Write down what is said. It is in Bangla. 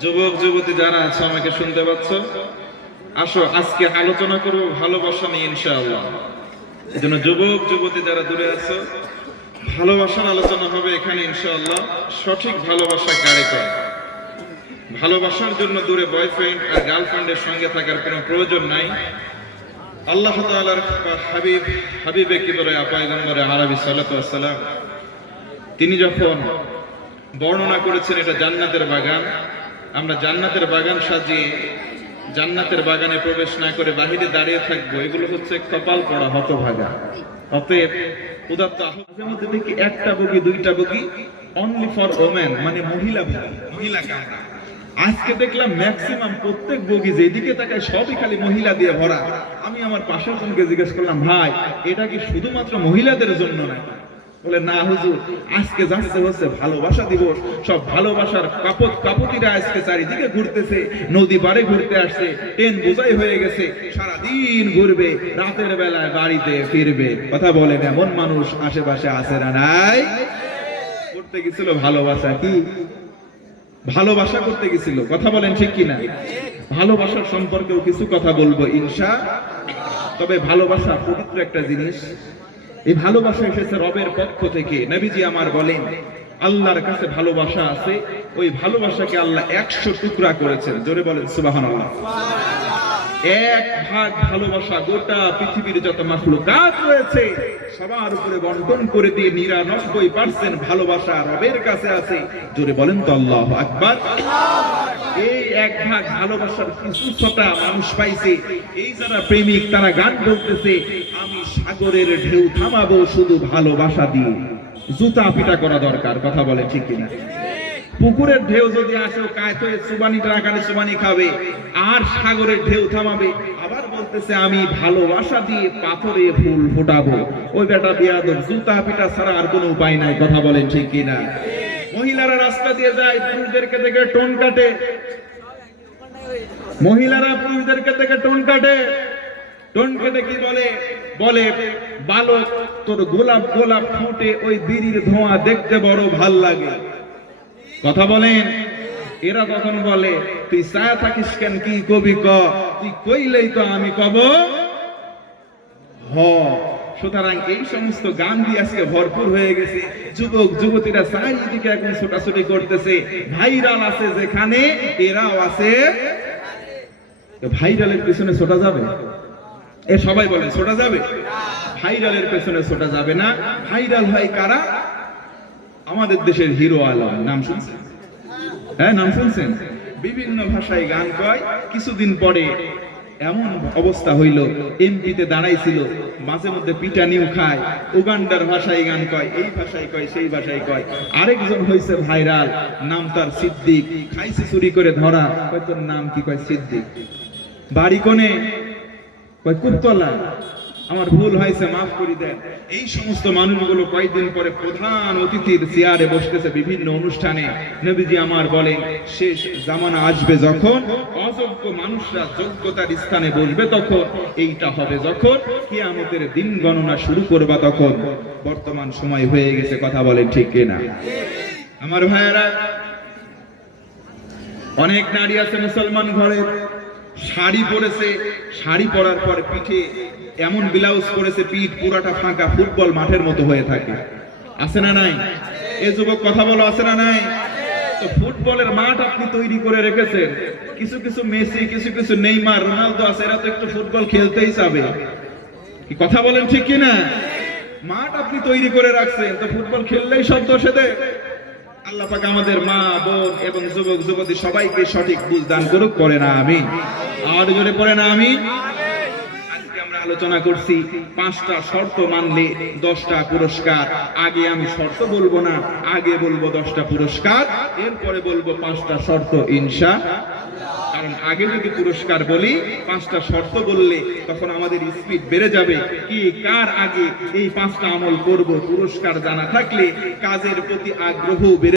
যুবক, যুবতী যারা আছে, আমাকে শুনতে পাচ্ছ? আসো, আজকে আলোচনা করব ভালোবাসা নিয়ে, ইনশাআল্লাহ। এজন্য যুবক, যুবতী যারা দূরে আছো, ভালোবাসার আলোচনা হবে এখানে, ইনশাআল্লাহ। সঠিক ভালোবাসা কারে করে ভালোবাসার জন্য দূরে বয়ফ্রেন্ড আর গার্লফ্রেন্ডের সঙ্গে থাকার কোনো প্রয়োজন নাই। আল্লাহ তাআলার হাবিব, হাবিবে কি বলে? আপায়গম্বরে আরবি সাল্লাম তিনি যখন বর্ণনা করেছেন এটা জান্নাতের বাগান আমরা জান্নাতের বাগান সাজিয়ে জান্নাতের বাগানে প্রবেশ না করে বাহিরে দাঁড়িয়ে থাকব। এগুলো হচ্ছে কপাল পড়া হতভাগা। অতএব উদাত্ত মাঝে মধ্যে দেখি একটা বগি, দুইটা বগি অনলি ফর ওমেন মানে মহিলা মহিলা আজকে দেখলাম ম্যাক্সিমাম প্রত্যেক বগি যেদিকে তাকায় সবই খালি মহিলা দিয়ে ভরা। আমি আমার পাশের জনকে জিজ্ঞেস করলাম, ভাই, এটা কি শুধুমাত্র মহিলাদের জন্য নাকি? বলে, না, হুজুর, আজকে যাচ্ছে হচ্ছে ভালোবাসা দিবস, সব ভালোবাসার কাপত কাপতিরা আজকে চারিদিকে ঘুরতেছে, নদী পাড়ে ঘুরতে আসছে, ট্রেন বোঝাই হয়ে গেছে সারা দিন ঘুরবে, রাতের বেলায় বাড়িতে ফিরবে। কথা বলেন, এমন মানুষ আশেপাশে আছে না নাই? করতে গেছিল ভালোবাসা কি? ভালোবাসা করতে গেছিল, কথা বলেন ঠিক কিনা? ভালোবাসার সম্পর্কেও কিছু কথা বলব, ইনশা। তবে ভালোবাসা পবিত্র একটা জিনিস এই ভালোবাসা এসেছে রবের পক্ষ থেকে। নবীজি আমার বলেন, আল্লাহর কাছে ভালোবাসা আছে, ওই ভালোবাসাকে আল্লাহ একশো টুকরা করেছেন। জোরে বলেন সুবাহান আল্লাহ এক ভাগ ভালোবাসা গোটা পৃথিবীর যত মাখলুকাত রয়েছে, সবার উপরে বন্টন করে দিয়ে নিরানব্বই পার্সেন্ট ভালোবাসা রবের কাছে আছে। জোরে বলেন তো আল্লাহ আকবার। এই এক ভাগ ভালোবাসার কিছু ছটা মানুষ পাইছে, এই যারা প্রেমিক তারা গান বলতেছে, আমি সাগরের ঢেউ থামাবো শুধু ভালোবাসা দিয়ে। জুতা পিটা করা দরকার, কথা বলে ঠিক কিনা? পুকুরের ঢেউ যদি আসে কায়ত সুবানিটা আকারে সুবানি খাবে, আর সাগরের ঢেউ থামাবে। আবার বলতেছে, আমি ভালোবাসা দিয়ে পাথরে ফুল ফোটাবো। ওই বেটা বিয়াদব জুতা পিটা ছাড়া আর কোনো উপায় নাই, কথা বলেন ঠিক কিনা? মহিলারা রাস্তা দিয়ে যায়, পুরুষদেরকে দেখে টোন কাটে। মহিলারা পুরুষদেরকে দেখে টোন কাটে। টোন কেটে কি বলে বলে, বালক, তোর গোলাপ গোলাপ ফুটে ওই বিড়ির ধোঁয়া দেখতে বড় ভালো লাগে। কথা বলেন, এরা তখন বলে, তুই ছায়া থাকিস কেন? কি কবি ক? তুই কইলেই তো আমি কব? হ। সুতরাং এই সমস্ত গান দিয়ে আজকে ভরপুর হয়ে গেছে। যুবক, যুবতীরা চারিদিকে এখন ছোটাছুটি করতেছে। ভাইরাল আছে যেখানে, এরাও আছে। ভাইরালের পেছনে ছোটা যাবে? এ সবাই বলে ছোটা যাবে? ভাইরালের পেছনে ছোটা যাবে না। ভাইরাল হয় কারা? আমাদের দেশের হিরো আলম, নাম শুনছেন? হ্যাঁ নাম শুনছেন? বিভিন্ন ভাষায় গান কয়। কিছুদিন পরে এমন অবস্থা হইল, এমপিতে দাঁড়াইছিল, মাঝে মধ্যে পিটানিও খায়, উগান্ডার ভাষায় গান কয়, এই ভাষায় কয়, সেই ভাষায় কয়। আরেকজন হইছে ভাইরাল, নাম তার সিদ্দিক। খাইছে চুরি করে ধরা তোর নাম কি? কয় সিদ্দিক। বাড়ি কোনে কয়, কুত্তলা, আমার ভুল হয়েছে, মাফ করে দেন। এই সমস্ত মানুষগুলো কয়েকদিন পরে প্রধান অতিথির চেয়ারে বসতেছে বিভিন্ন অনুষ্ঠানে। নবীজি আমার বলেন, শেষ জামানা আসবে যখন, অযোগ্য মানুষরা যোগ্যতার স্থানে বসবে তখন, এইটা হবে যখন, কিয়ামতের দিন গণনা শুরু করবা তখন। বর্তমান সময় হয়ে গেছে, কথা বলেন ঠিক কিনা? আমার ভাইয়েরা, অনেক নারী আছে মুসলমান ঘরের শাড়ি পরেছে, শাড়ি পরার পর পিঠে এমন ব্লাউজ পরেছে, পিঠ পুরাটা ফাঁকা, ফুটবল মাঠের মতো হয়ে থাকে। আছে না নাই? এ যুবক, কথা বলো, আছে না নাই? তো ফুটবলের মাঠ আপনি তৈরি করে রেখেছেন। কিছু কিছু মেসি, কিছু কিছু নেইমার, রোনালদো আছে, এরা তো একটু ফুটবল খেলতেই চাবে। কি কথা বলেন ঠিক কি না মাঠ আপনি তৈরি করে রাখছেন, তো ফুটবল খেললেই সব দোষে দেয় আল্লাহ পাক আমাদের মা, বোন এবং যুবক, যুবতী সবাইকে সঠিক বুঝ দান করুক করে না আমি আর জোরে পড়ে না আমি আলোচনা করছি পাঁচটা শর্ত মানলে দশটা পুরস্কার। আগে আমি শর্ত বলব না, আগে বলব দশটা পুরস্কার, এরপরে বলব পাঁচটা শর্ত, ইনশা। কারণ আগে যদি পুরস্কার বলি, পাঁচটা শর্ত বললে তখন আমাদের স্পিড বেড়ে যাবে। কি, কার আগে এই পাঁচটা আমল করব? পুরস্কার জানা থাকলে কাজের প্রতি আগ্রহ বেড়ে